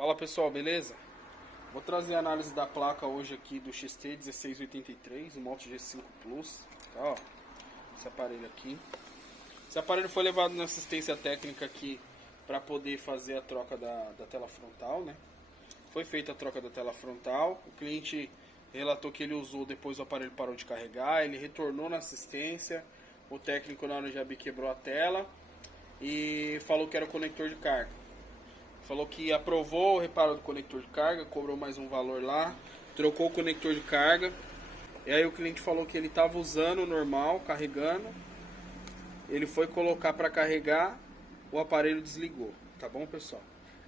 Fala pessoal, beleza? Vou trazer a análise da placa hoje aqui do XT1683, o Moto G5 Plus, tá, ó, esse aparelho aqui. Esse aparelho foi levado na assistência técnica aqui para poder fazer a troca da tela frontal, né? Foi feita a troca da tela frontal, o cliente relatou que ele usou, depois o aparelho parou de carregar, ele retornou na assistência, o técnico na hora de abrir quebrou a tela e falou que era o conector de carga. Falou que aprovou o reparo do conector de carga, cobrou mais um valor lá, trocou o conector de carga. E aí o cliente falou que ele estava usando normal, carregando. Ele foi colocar para carregar, o aparelho desligou, tá bom, pessoal?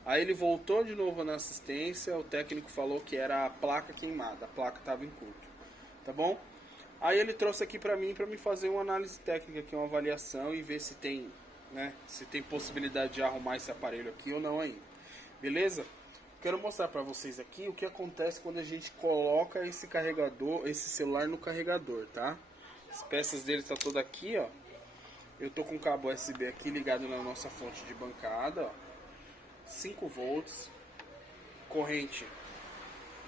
Aí ele voltou de novo na assistência, o técnico falou que era a placa queimada, a placa estava em curto, tá bom? Aí ele trouxe aqui para mim fazer uma análise técnica aqui, uma avaliação e ver se tem, né, se tem possibilidade de arrumar esse aparelho aqui ou não ainda. Beleza? Quero mostrar para vocês aqui o que acontece quando a gente coloca esse carregador, esse celular no carregador, tá? As peças dele tá toda aqui, ó. Eu tô com o cabo USB aqui ligado na nossa fonte de bancada, ó. 5 volts, corrente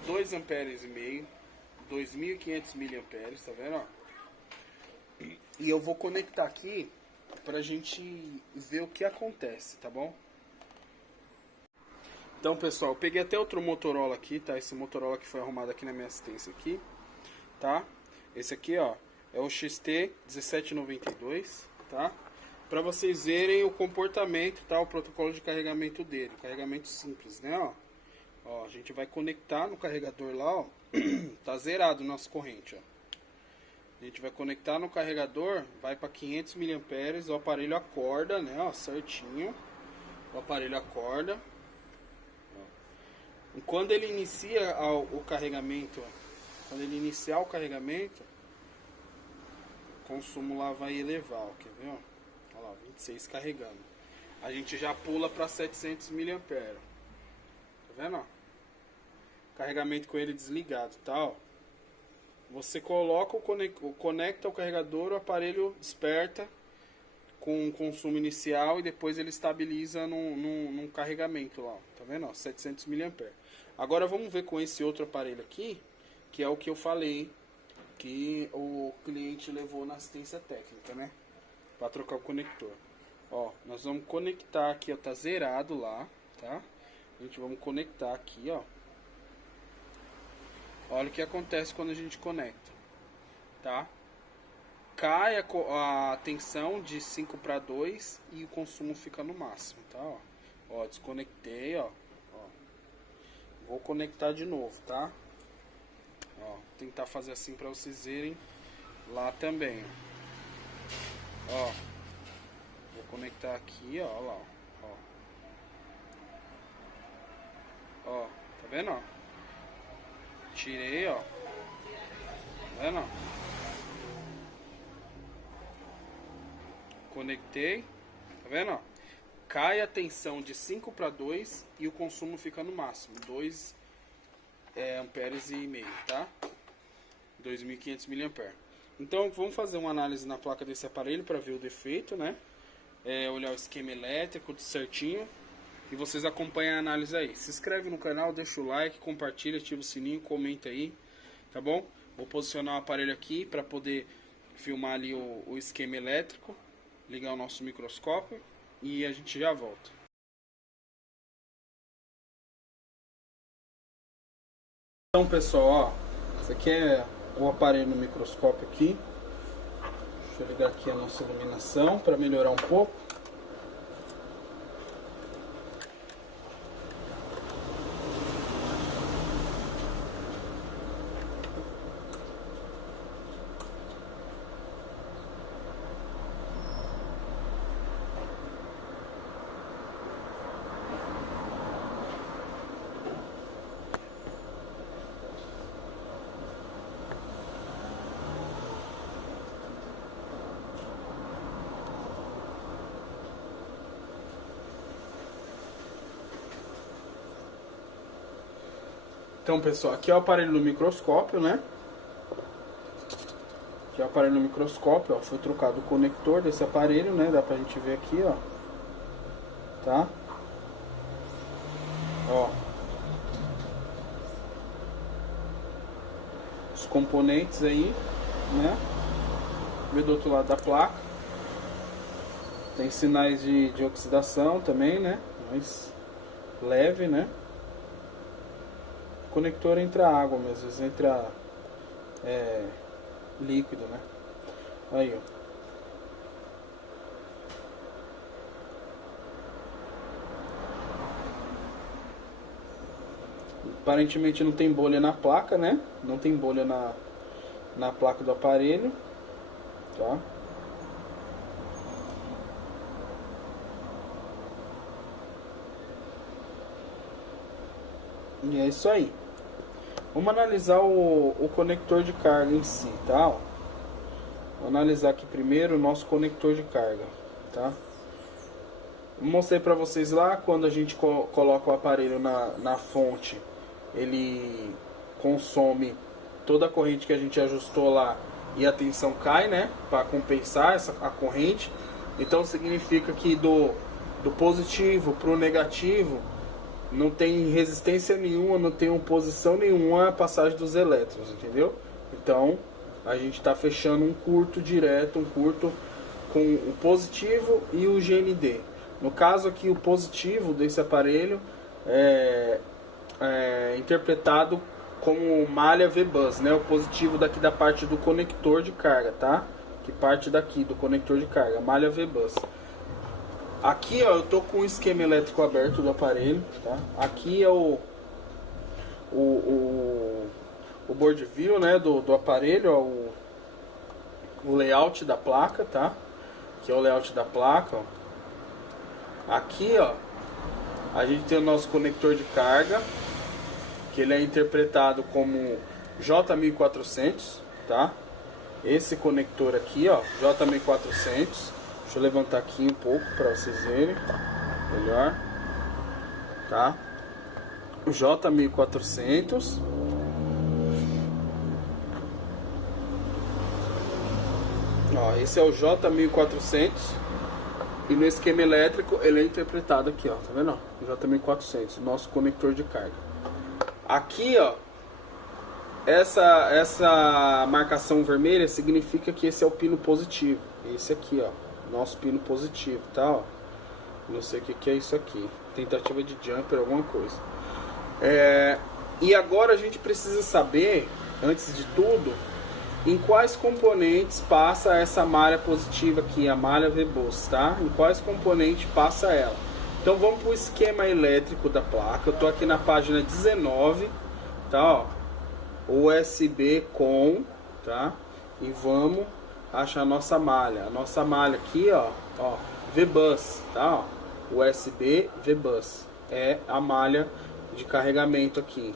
2,5 amperes, 2.500 miliamperes, tá vendo, ó? E eu vou conectar aqui pra gente ver o que acontece, tá bom? Então, pessoal, eu peguei até outro Motorola aqui, tá? Esse Motorola que foi arrumado aqui na minha assistência aqui, tá? Esse aqui, ó, é o XT1792, tá? Pra vocês verem o comportamento, tá? O protocolo de carregamento dele, carregamento simples, né, ó? Ó, a gente vai conectar no carregador lá, ó. Tá zerado o nosso corrente, ó. A gente vai conectar no carregador, vai para 500 miliamperes, o aparelho acorda, né, ó, certinho. O aparelho acorda. E quando ele inicia o carregamento, quando ele iniciar o carregamento, o consumo lá vai elevar, ó, quer ver? Ó? Olha lá, 26 carregando. A gente já pula para 700 mAh. Tá vendo? Ó? Carregamento com ele desligado, tá? Ó. Você coloca conecta o carregador, o aparelho desperta com o consumo inicial e depois ele estabiliza num carregamento lá, tá vendo? Ó, 700 mAh. Agora vamos ver com esse outro aparelho aqui, que é o que eu falei, que o cliente levou na assistência técnica, né? Para trocar o conector. Ó, nós vamos conectar aqui, ó, tá zerado lá, tá? A gente vamos conectar aqui, ó. Olha o que acontece quando a gente conecta, tá? Cai a tensão de 5 para 2 e o consumo fica no máximo, tá? Ó, desconectei, ó. Vou conectar de novo, tá? Ó, tentar fazer assim para vocês verem lá também. Ó, vou conectar aqui, ó, lá, ó. Ó, tá vendo, ó? Tirei, ó. Tá vendo, ó? Conectei, tá vendo, ó? Cai a tensão de 5 para 2 e o consumo fica no máximo, 2 amperes e meio, tá? 2.500 mAh. Então vamos fazer uma análise na placa desse aparelho para ver o defeito, né? Olhar o esquema elétrico certinho e vocês acompanham a análise aí. Se inscreve no canal, deixa o like, compartilha, ativa o sininho, comenta aí, tá bom? Vou posicionar o aparelho aqui para poder filmar ali o esquema elétrico, ligar o nosso microscópio e a gente já volta. Então, pessoal, ó, esse aqui é o aparelho no microscópio aqui. Deixa eu ligar aqui a nossa iluminação para melhorar um pouco. Então, pessoal, aqui é o aparelho no microscópio, né? Aqui é o aparelho no microscópio, ó. Foi trocado o conector desse aparelho, né? Dá pra gente ver aqui, ó. Tá? Ó, nossos componentes aí, né? Vê do outro lado da placa. Tem sinais de oxidação também, né? Mas leve, né? O conector entra água, mas às vezes entra líquido, né? Aí, ó. Aparentemente não tem bolha na placa, né? Não tem bolha na placa do aparelho, tá? E é isso aí. Vamos analisar o conector de carga em si, tá? Vou analisar aqui primeiro o nosso conector de carga, tá? Eu mostrei pra vocês lá, quando a gente coloca o aparelho na fonte, ele consome toda a corrente que a gente ajustou lá e a tensão cai, né? Para compensar a corrente. Então significa que do positivo para o negativo não tem resistência nenhuma, não tem oposição nenhuma a passagem dos elétrons, entendeu? Então a gente está fechando um curto direto, um curto com o positivo e o GND. No caso aqui, o positivo desse aparelho é interpretado como malha V-Bus, né? O positivo daqui da parte do conector de carga, tá? Que parte daqui do conector de carga, malha V-Bus. Aqui, ó, eu tô com o esquema elétrico aberto do aparelho, tá? Aqui é o board view, né, do aparelho, ó, o layout da placa, tá? Aqui é o layout da placa, ó. Aqui, ó, a gente tem o nosso conector de carga, que ele é interpretado como J1400, tá? Esse conector aqui, ó, J1400. Deixa eu levantar aqui um pouco para vocês verem melhor, tá? O J1400. Ó, esse é o J1400. E no esquema elétrico ele é interpretado aqui, ó, tá vendo? O J1400, nosso conector de carga. Aqui, ó, essa marcação vermelha significa que esse é o pino positivo. Esse aqui, ó, nosso pino positivo, tá? Ó. Não sei o que é isso aqui. Tentativa de jumper, alguma coisa. E agora a gente precisa saber, antes de tudo, em quais componentes passa essa malha positiva aqui, a malha V-Bus, tá? Em quais componentes passa ela. Então vamos para o esquema elétrico da placa. Eu tô aqui na página 19, tá? Ó, USB com, tá? E vamos achar a nossa malha. A nossa malha aqui, ó V-Bus, tá? Ó, USB V-Bus é a malha de carregamento aqui,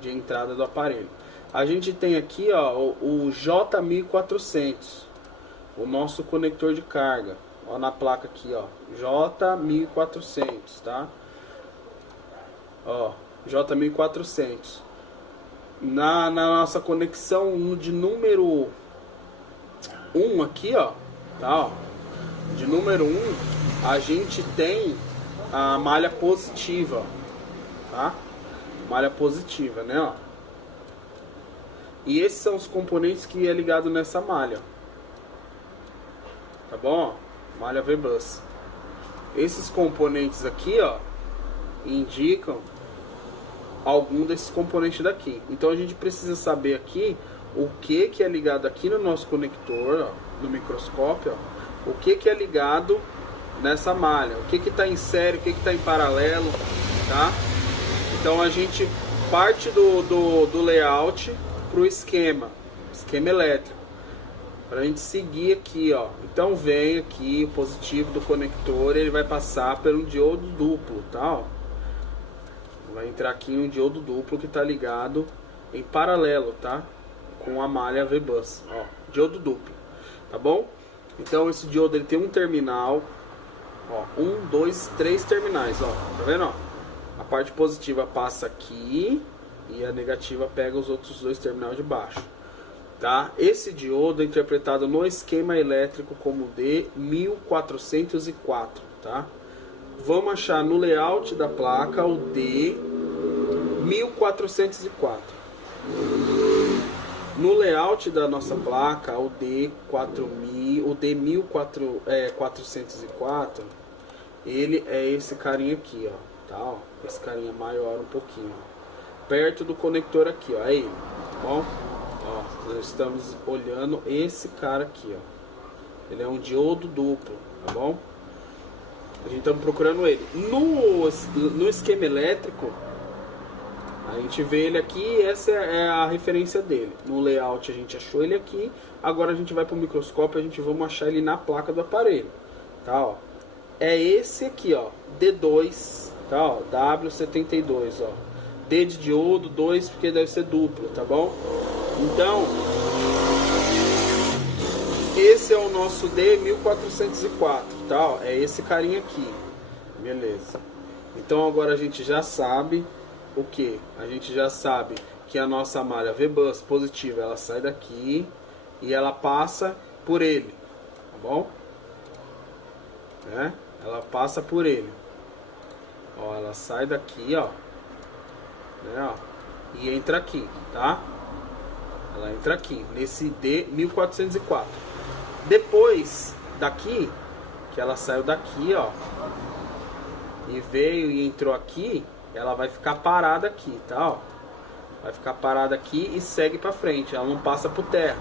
de entrada do aparelho. A gente tem aqui, ó, o J1400, o nosso conector de carga. Ó, na placa aqui, ó, J1400, tá? Ó, J1400. Na nossa conexão de número 1 aqui, ó, tá? Ó, de número 1, a gente tem a malha positiva, tá? Malha positiva, né, ó. E esses são os componentes que é ligado nessa malha. Tá bom? Malha V-Bus. Esses componentes aqui, ó, indicam algum desses componentes daqui. Então a gente precisa saber aqui o que é ligado aqui no nosso conector, ó, no microscópio, ó, o que é ligado nessa malha, o que está em série, o que está em paralelo, tá? Então a gente parte do layout para o esquema elétrico, para a gente seguir aqui, ó. Então vem aqui o positivo do conector, ele vai passar por um diodo duplo, tá? Ó. Vai entrar aqui um diodo duplo que está ligado em paralelo, tá? Com a malha V-Bus, ó, diodo duplo, tá bom? Então esse diodo ele tem um terminal, ó, 1, 2, 3 terminais, ó, tá vendo, ó? A parte positiva passa aqui e a negativa pega os outros dois terminais de baixo, tá? Esse diodo é interpretado no esquema elétrico como D1404, tá? Vamos achar no layout da placa o D1404. No layout da nossa placa, o D4000, o D1404, ele é esse carinha aqui, ó, tá? Ó, esse carinha maior um pouquinho, ó, perto do conector aqui, ó, é ele, tá bom? Ó, nós estamos olhando esse cara aqui, ó. Ele é um diodo duplo, tá bom? A gente está procurando ele. No esquema elétrico, a gente vê ele aqui, essa é a referência dele. No layout a gente achou ele aqui, agora a gente vai para o microscópio, a gente vamos achar ele na placa do aparelho, tá? Ó. É esse aqui, ó, D2, tá? Ó, W72, ó. D de diodo, 2 porque deve ser duplo, tá bom? Então, esse é o nosso D1404, tá? Ó, é esse carinha aqui, beleza. Então agora a gente já sabe o que? A gente já sabe que a nossa malha V-Bus positiva, ela sai daqui e ela passa por ele, tá bom? É? Ela passa por ele. Ó, ela sai daqui, ó, né, ó, e entra aqui, tá? Ela entra aqui, nesse D1404. Depois daqui, que ela saiu daqui, ó, e veio e entrou aqui, ela vai ficar parada aqui, tá? Ó. Vai ficar parada aqui e segue pra frente, ela não passa por terra,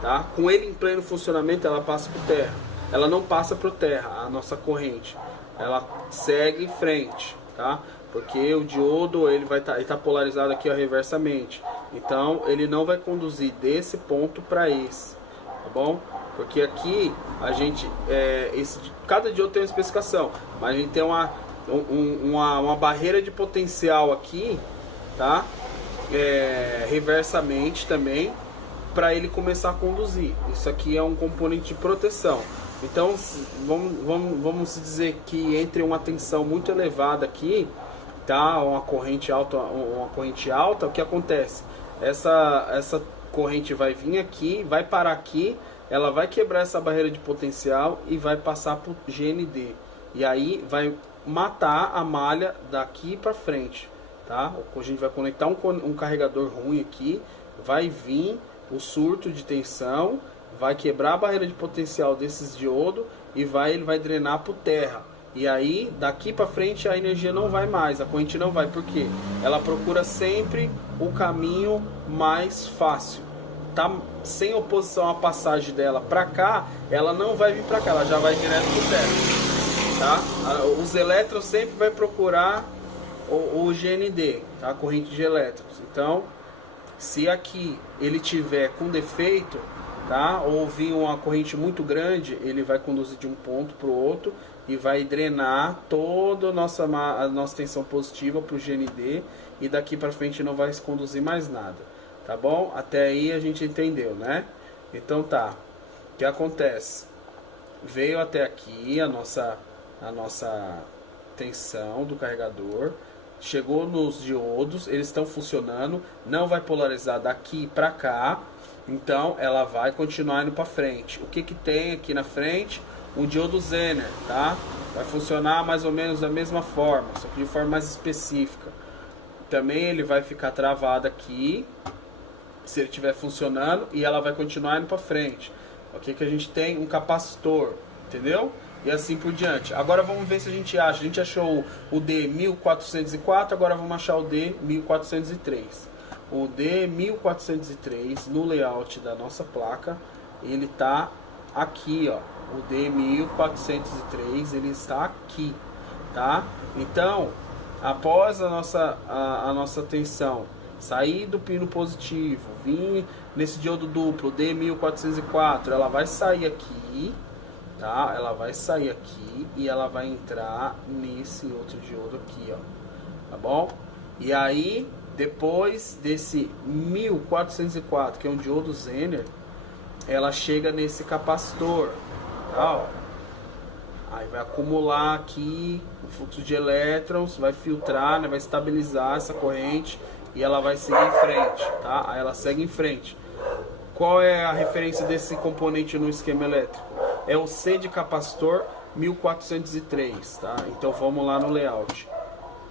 tá? Com ele em pleno funcionamento, ela passa por terra. Ela não passa por terra, a nossa corrente. Ela segue em frente, tá? Porque o diodo, ele vai tá polarizado aqui, ó, reversamente. Então, ele não vai conduzir desse ponto para esse, tá bom? Porque aqui, a gente, cada diodo tem uma especificação, mas a gente tem uma barreira de potencial aqui, tá? Reversamente também, para ele começar a conduzir. Isso aqui é um componente de proteção. Então, vamos dizer que entre uma tensão muito elevada aqui, tá? Uma corrente alta, o que acontece? Essa corrente vai vir aqui, vai parar aqui, ela vai quebrar essa barreira de potencial e vai passar por GND. E aí vai matar a malha daqui para frente, tá? A gente vai conectar um carregador ruim aqui, vai vir o surto de tensão, vai quebrar a barreira de potencial desses diodos e ele vai drenar por terra. E aí, daqui para frente, a energia não vai mais, a corrente não vai. Por quê? Ela procura sempre o caminho mais fácil. Tá sem oposição à passagem dela para cá, ela não vai vir para cá, ela já vai direto por terra, tá? Os elétrons sempre vai procurar o GND, tá? A corrente de elétrons. Então, se aqui ele tiver com defeito, tá? Ou vir uma corrente muito grande, ele vai conduzir de um ponto para o outro e vai drenar toda a nossa tensão positiva para o GND e daqui para frente não vai se conduzir mais nada, tá bom? Até aí a gente entendeu, né? Então tá, o que acontece? Veio até aqui a nossa tensão do carregador, chegou nos diodos, eles estão funcionando, não vai polarizar daqui para cá, então ela vai continuar indo para frente. O que tem aqui na frente? Um diodo Zener, tá? Vai funcionar mais ou menos da mesma forma, só que de forma mais específica. Também ele vai ficar travado aqui, se ele estiver funcionando, e ela vai continuar indo para frente. O que a gente tem? Um capacitor, entendeu? E assim por diante. Agora vamos ver se a gente acha. A gente achou o D1404, agora vamos achar o D1403. O D1403 no layout da nossa placa, ele tá aqui, ó. O D1403 ele está aqui, tá? Então, após a nossa tensão sair do pino positivo, vir nesse diodo duplo D1404, ela vai sair aqui, tá? Ela vai sair aqui e ela vai entrar nesse outro diodo aqui, ó, tá bom? E aí, depois desse 1404, que é um diodo Zener, ela chega nesse capacitor, tá? Ó. Aí vai acumular aqui o fluxo de elétrons, vai filtrar, né? Vai estabilizar essa corrente e ela vai seguir em frente, tá? Aí ela segue em frente. Qual é a referência desse componente no esquema elétrico? É o C de capacitor 1403, tá? Então vamos lá no layout.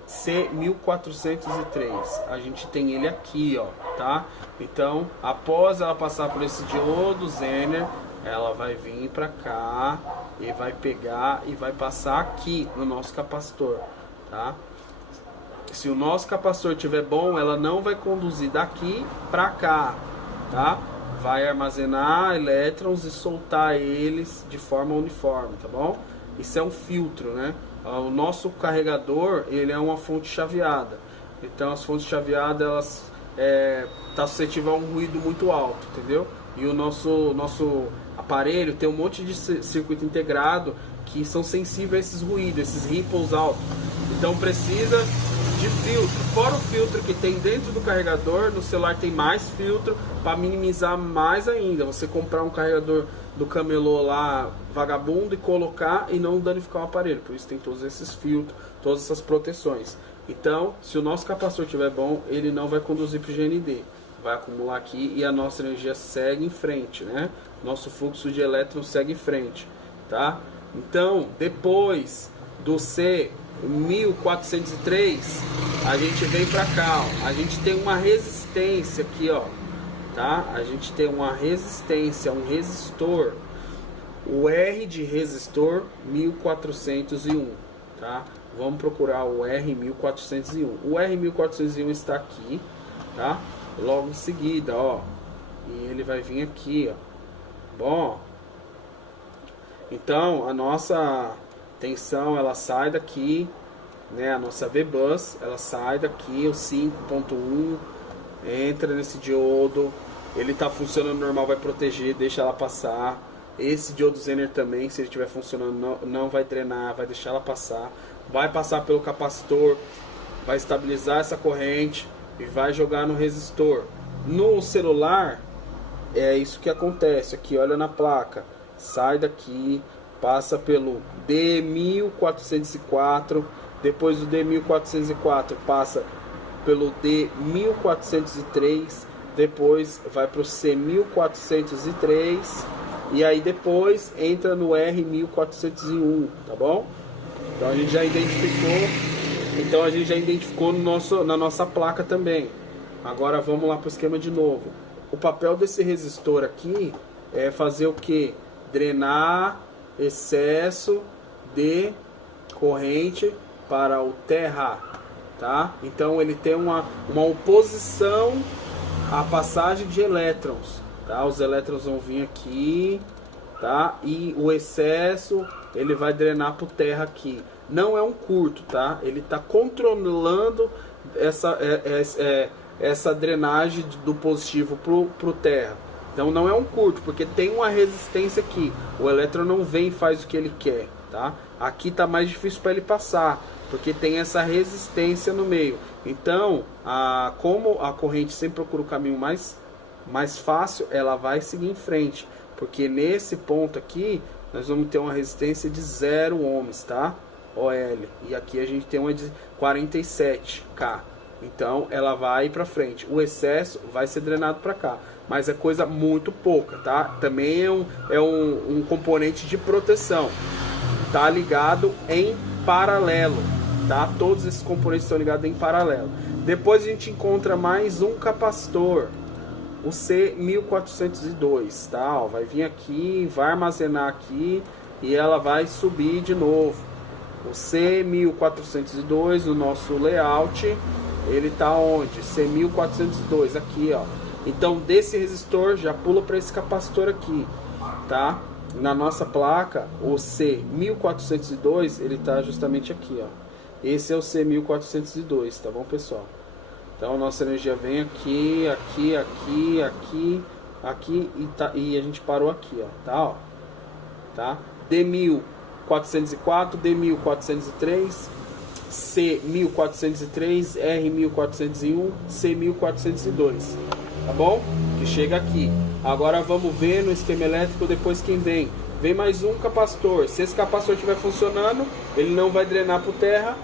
C1403. A gente tem ele aqui, ó, tá? Então, após ela passar por esse diodo Zener, ela vai vir para cá e vai pegar e vai passar aqui no nosso capacitor, tá? Se o nosso capacitor estiver bom, ela não vai conduzir daqui para cá, tá? Vai armazenar elétrons e soltar eles de forma uniforme, tá bom? Isso é um filtro, né? O nosso carregador, ele é uma fonte chaveada. Então as fontes chaveadas, elas tá suscetível a um ruído muito alto, entendeu? E o nosso aparelho tem um monte de circuito integrado que são sensíveis a esses ruídos, esses ripples altos. Então precisa de filtro. Fora o filtro que tem dentro do carregador, no celular tem mais filtro para minimizar mais ainda. Você comprar um carregador do camelô lá vagabundo e colocar e não danificar o aparelho. Por isso tem todos esses filtros, todas essas proteções. Então, se o nosso capacitor estiver bom, ele não vai conduzir para o GND. Vai acumular aqui e a nossa energia segue em frente, né? Nosso fluxo de elétrons segue em frente, tá? Então, depois do C1403, a gente vem para cá, ó. A gente tem uma resistência aqui, ó, tá? A gente tem uma resistência, um resistor. O R de resistor 1401, tá? Vamos procurar o R1401. O R1401 está aqui, tá? Logo em seguida, ó. E ele vai vir aqui, ó. Bom, então a nossa tensão, ela sai daqui, né? A nossa V-Bus, ela sai daqui, o 5.1 entra nesse diodo. Ele tá funcionando normal, vai proteger, deixa ela passar. Esse diodo Zener também, se ele estiver funcionando, não vai drenar, vai deixar ela passar. Vai passar pelo capacitor, vai estabilizar essa corrente e vai jogar no resistor. No celular, é isso que acontece aqui, olha na placa. Sai daqui, passa pelo D1404, depois do D1404 passa pelo D1403, depois vai para o C1403 e aí depois entra no R1401, tá bom? Então a gente já identificou na nossa placa também. Agora vamos lá para o esquema de novo. O papel desse resistor aqui é fazer o que? Drenar excesso de corrente para o terra, tá? Então ele tem uma oposição à passagem de elétrons, tá? Os elétrons vão vir aqui, tá? E o excesso ele vai drenar para o terra aqui. Não é um curto, tá? Ele está controlando essa drenagem do positivo pro terra. Então não é um curto, porque tem uma resistência aqui. O elétron não vem e faz o que ele quer, tá? Aqui tá mais difícil para ele passar, porque tem essa resistência no meio. Então, como a corrente sempre procura o caminho mais fácil, ela vai seguir em frente. Porque nesse ponto aqui, nós vamos ter uma resistência de 0 ohms, tá? OL. E aqui a gente tem uma de 47K. Então ela vai para frente. O excesso vai ser drenado para cá. Mas é coisa muito pouca, tá? Também é um componente de proteção. Tá ligado em paralelo, tá? Todos esses componentes estão ligados em paralelo. Depois a gente encontra mais um capacitor, o C1402, tá? Ó, vai vir aqui, vai armazenar aqui e ela vai subir de novo. O C1402, o nosso layout, ele tá onde? C1402, aqui, ó. Então desse resistor já pula para esse capacitor aqui, tá? Na nossa placa, o C1402, ele tá justamente aqui, ó. Esse é o C1402, tá bom, pessoal? Então nossa energia vem aqui, aqui, aqui, aqui, aqui e a gente parou aqui, ó, tá? Ó, tá? D1404, D1403, C1403, R1401, C1402, tá bom? Que chega aqui. Agora vamos ver no esquema elétrico depois quem vem. Vem mais um capacitor. Se esse capacitor estiver funcionando, ele não vai drenar para o terra,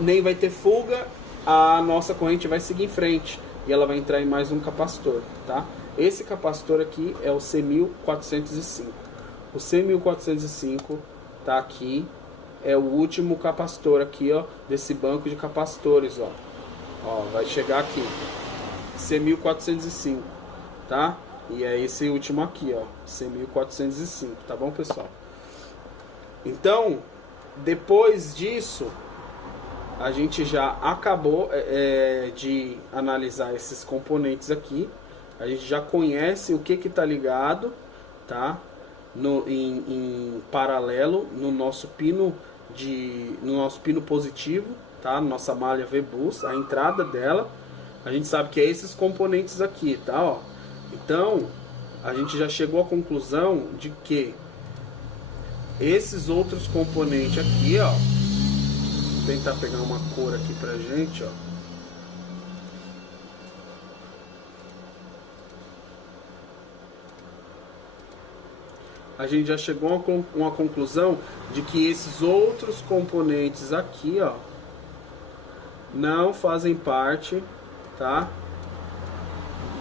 nem vai ter fuga. A nossa corrente vai seguir em frente e ela vai entrar em mais um capacitor, tá? Esse capacitor aqui é o C1405. O C1405 tá aqui, é o último capacitor aqui, ó, desse banco de capacitores, ó. Ó, vai chegar aqui, C1405, tá? E é esse último aqui, ó, C1405, tá bom, pessoal? Então, depois disso, a gente já acabou de analisar esses componentes aqui. A gente já conhece o que está ligado, tá? Em paralelo no nosso pino positivo, tá? Nossa malha V-Bus, a entrada dela. A gente sabe que é esses componentes aqui, tá? Ó. Então, a gente já chegou à conclusão de que esses outros componentes aqui, ó, vou tentar pegar uma cor aqui pra gente, ó. A gente já chegou a uma conclusão de que esses outros componentes aqui, ó, não fazem parte, tá,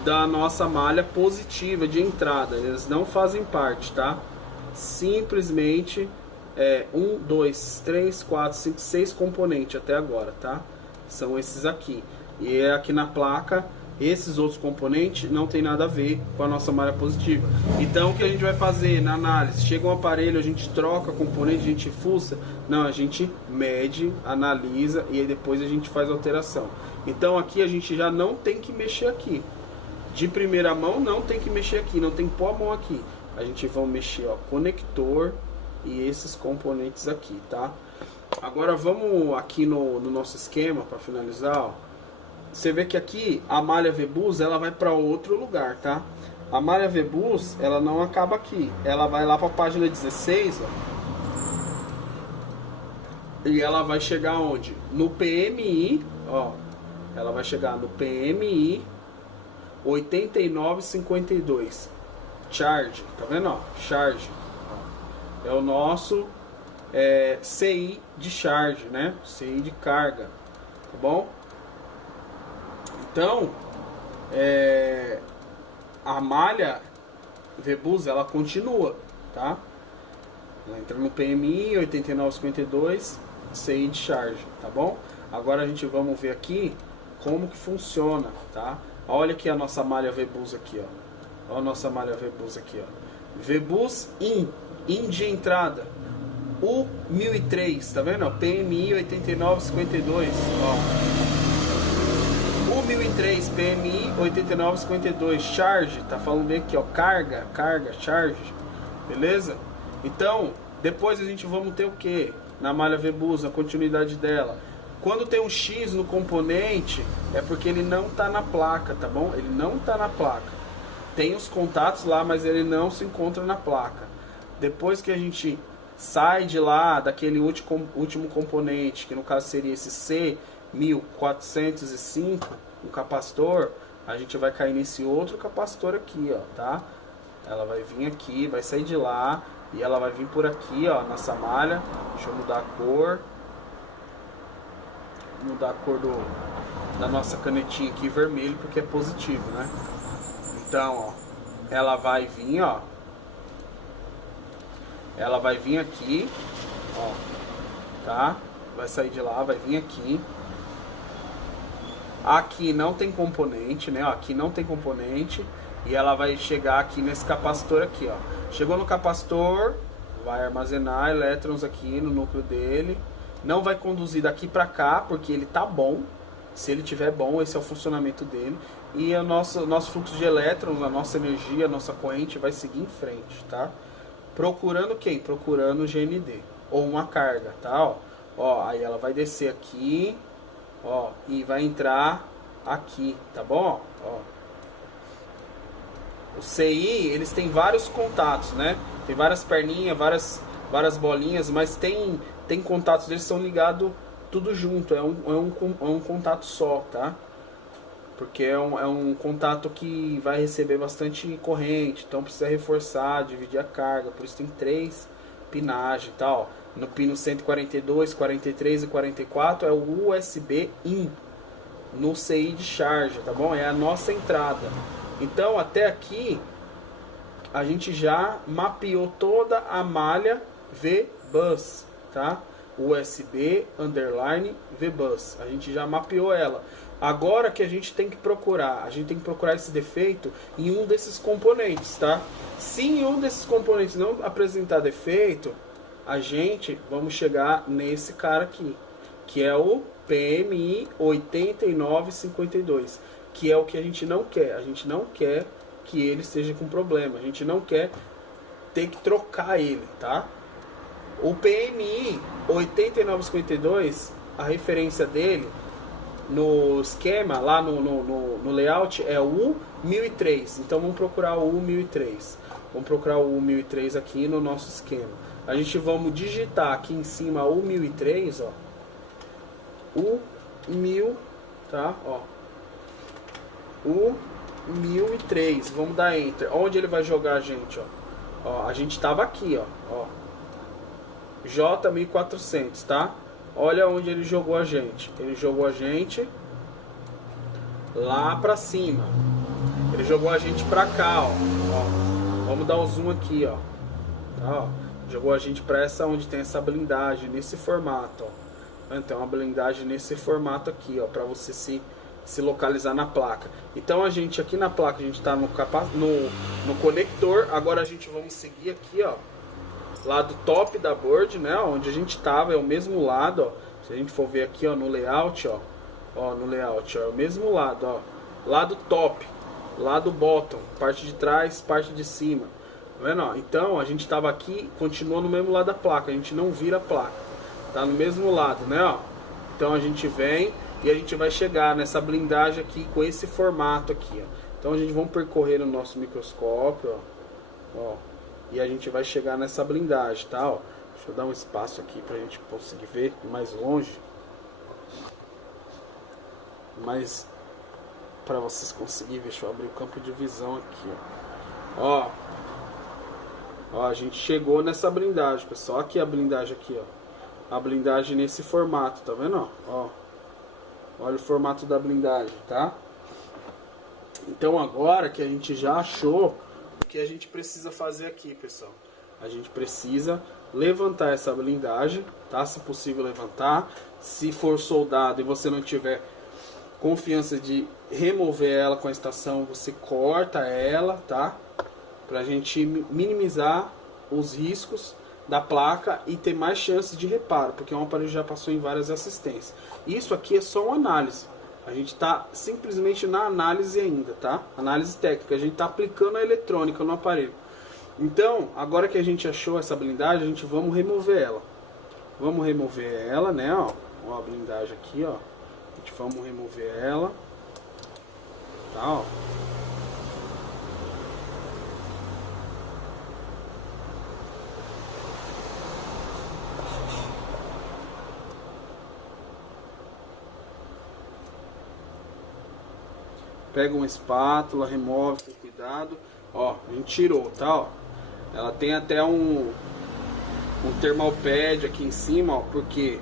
da nossa malha positiva de entrada. Eles não fazem parte, tá? Simplesmente 1, 2, 3, 4, 5, 6 componentes até agora, tá? São esses aqui. E aqui na placa, esses outros componentes não tem nada a ver com a nossa malha positiva. Então o que a gente vai fazer na análise? Chega um aparelho, a gente troca componente, a gente fuça? Não, a gente mede, analisa e aí depois a gente faz a alteração. Então aqui a gente já não tem que mexer aqui. De primeira mão não tem que mexer aqui, não tem que pôr a mão aqui. A gente vai mexer, ó, conector e esses componentes aqui, tá? Agora vamos aqui no nosso esquema para finalizar, ó. Você vê que aqui a malha V-Bus ela vai para outro lugar, tá? A malha V-Bus ela não acaba aqui, ela vai lá para a página 16, ó. E ela vai chegar onde? No PMI, ó. Ela vai chegar no PMI 8952. Charge, tá vendo, ó? Charge é o nosso CI de charge, né? CI de carga, tá bom? Então, a malha V-Bus ela continua, tá? Ela entra no PMI 8952 CI de charge, tá bom? Agora a gente vamos ver aqui como que funciona, tá? Olha aqui a nossa malha V-Bus aqui, ó. Olha a nossa malha V-Bus aqui, ó. V-Bus in de entrada, U1003, tá vendo? Ó, PMI 8952, ó. U1003, PMI 8952, charge, tá falando bem aqui, ó, carga, charge, beleza? Então, depois a gente vamos ter o que? Na malha V-Bus, a continuidade dela. Quando tem um X no componente, é porque ele não tá na placa, tá bom? Ele não tá na placa. Tem os contatos lá, mas ele não se encontra na placa. Depois que a gente sai de lá, daquele último componente, que no caso seria esse C1405, um capacitor, a gente vai cair nesse outro capacitor aqui, ó, tá? Ela vai vir aqui, vai sair de lá, e ela vai vir por aqui, ó, nossa malha. Deixa eu mudar a cor. Mudar a cor da nossa canetinha aqui, vermelho, porque é positivo, né? Então, ó, ela vai vir, ó. Ela vai vir aqui, ó, tá? Vai sair de lá, vai vir aqui. Aqui não tem componente, né? Ó, aqui não tem componente. E ela vai chegar aqui nesse capacitor aqui, ó. Chegou no capacitor, vai armazenar elétrons aqui no núcleo dele. Não vai conduzir daqui para cá, porque ele tá bom. Se ele tiver bom, esse é o funcionamento dele. E o nosso fluxo de elétrons, a nossa energia, a nossa corrente vai seguir em frente, tá? Procurando quem? Procurando o GND. Ou uma carga, tá? Ó, aí ela vai descer aqui, ó, e vai entrar aqui, tá bom? Ó. O CI, eles têm vários contatos, né? Tem várias perninhas, várias bolinhas, mas tem contatos, eles são ligados tudo junto, é um contato só, tá? Porque é um contato que vai receber bastante corrente, então precisa reforçar, dividir a carga, por isso tem 3 pinagens e tal. No pino 142, 43 e 44 é o USB in, no CI de charge, tá bom? É a nossa entrada. Então até aqui a gente já mapeou toda a malha V-Bus, tá? USB underline VBus. A gente já mapeou ela. Agora que a gente tem que procurar esse defeito em um desses componentes, tá? Se em um desses componentes não apresentar defeito, a gente vamos chegar nesse cara aqui, que é o PMI 8952, que é o que a gente não quer. A gente não quer que ele esteja com problema. A gente não quer ter que trocar ele, tá? O PMI 8952, a referência dele no esquema, lá no layout, é o U1003. Então vamos procurar o U1003. Vamos procurar o U1003 aqui no nosso esquema. A gente vamos digitar aqui em cima o U1003, ó. U1000, tá? Ó. U1003. Vamos dar enter. Onde ele vai jogar a gente, ó? Ó, a gente tava aqui, ó. J1400, tá? Olha onde ele jogou a gente. Ele jogou a gente lá pra cima. Ele jogou a gente pra cá, ó. Vamos dar o zoom aqui, ó. Tá, ó. Jogou a gente pra essa onde tem essa blindagem, nesse formato, ó. Então, uma blindagem nesse formato aqui, ó, pra você se localizar na placa. Então, a gente aqui na placa, a gente tá no conector. Agora a gente vamos seguir aqui, ó. Lado top da board, né? Onde a gente tava, é o mesmo lado, ó. Se a gente for ver aqui, ó, no layout, ó. Ó, no layout, ó, é o mesmo lado, ó. Lado top, lado bottom, parte de trás, parte de cima. Tá vendo, ó? Então, a gente tava aqui, continua no mesmo lado da placa. A gente não vira a placa. Tá no mesmo lado, né, ó. Então, a gente vem e a gente vai chegar nessa blindagem aqui com esse formato aqui, ó. Então, a gente vai percorrer no nosso microscópio, ó. E a gente vai chegar nessa blindagem, tá? Ó, deixa eu dar um espaço aqui pra gente conseguir ver mais longe. Mas pra vocês conseguirem ver, deixa eu abrir o campo de visão aqui, ó. Ó, a gente chegou nessa blindagem, pessoal. Aqui a blindagem aqui, ó. A blindagem nesse formato, tá vendo, ó? Olha o formato da blindagem, tá? Então agora que a gente já achou, o que a gente precisa fazer aqui, pessoal? A gente precisa levantar essa blindagem, tá? Se possível levantar. Se for soldado e você não tiver confiança de remover ela com a estação, você corta ela, tá? Pra gente minimizar os riscos da placa e ter mais chances de reparo, porque o aparelho já passou em várias assistências. Isso aqui é só uma análise. A gente está simplesmente na análise ainda, tá? Análise técnica. A gente está aplicando a eletrônica no aparelho. Então, agora que a gente achou essa blindagem, a gente vamos remover ela. Vamos remover ela, né? Ó, a blindagem aqui, ó. A gente vamos remover ela. Tá, ó. Pega uma espátula, remove com cuidado. Ó, a gente tirou, tá? Ó. Ela tem até um thermal pad aqui em cima, ó, porque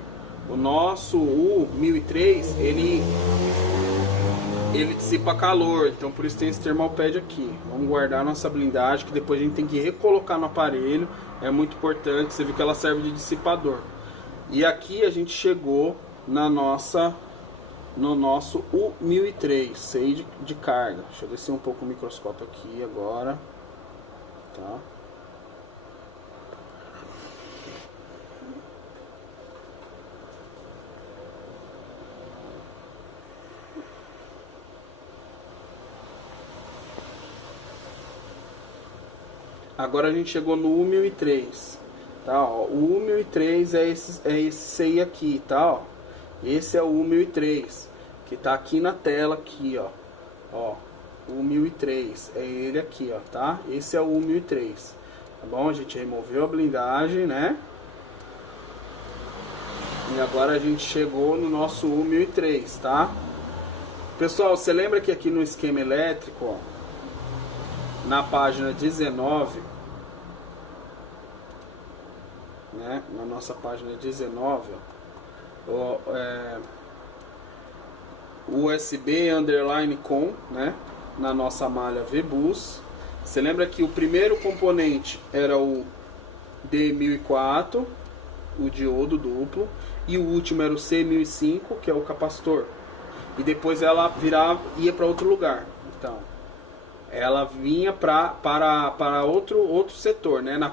o nosso U1003 ele dissipa calor, então por isso tem esse thermal pad aqui. Vamos guardar a nossa blindagem, que depois a gente tem que recolocar no aparelho. É muito importante, você viu que ela serve de dissipador. E aqui a gente chegou no nosso U1003, saída de carga. Deixa eu descer um pouco o microscópio aqui agora, tá? Agora a gente chegou no U1003, tá? Ó, o U1003 é esse CI aqui, tá? Ó, esse é o U1003, que tá aqui na tela aqui, ó. Ó, o U1003 é ele aqui, ó, tá? Esse é o U1003. Tá bom? A gente removeu a blindagem, né? E agora a gente chegou no nosso U1003, tá? Pessoal, você lembra que aqui no esquema elétrico, ó, na página 19, né? Na nossa página 19, ó, USB underline com, né? Na nossa malha VBus. Você lembra que o primeiro componente era o D1004, o diodo duplo, e o último era o C1005, que é o capacitor. E depois ela ia para outro lugar. Então, ela vinha para outro setor, né? Na